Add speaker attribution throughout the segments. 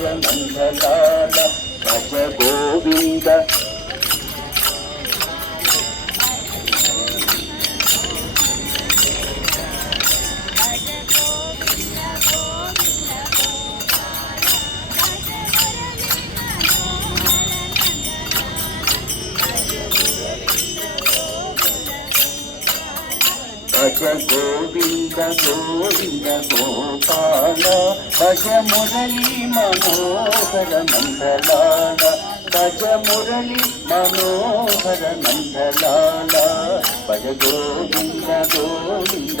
Speaker 1: నందనాల భజ గోవింద భజ Govinda Govinda. Go భజ మురళి మనోహర మండలాల భజ మురళి మనోహర మండలాల. భజ గోవింద గోవింద.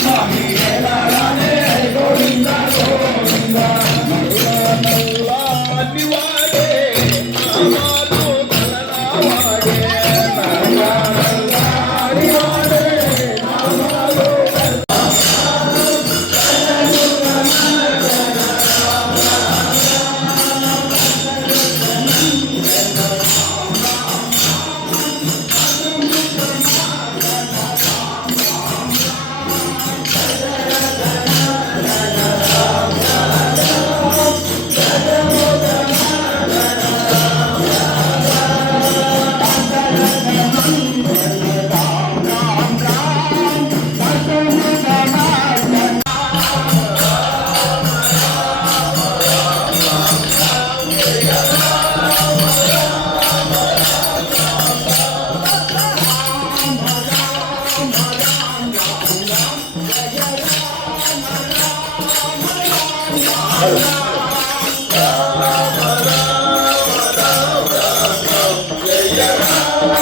Speaker 2: さひれない。రామ రామ రామ జయ రామ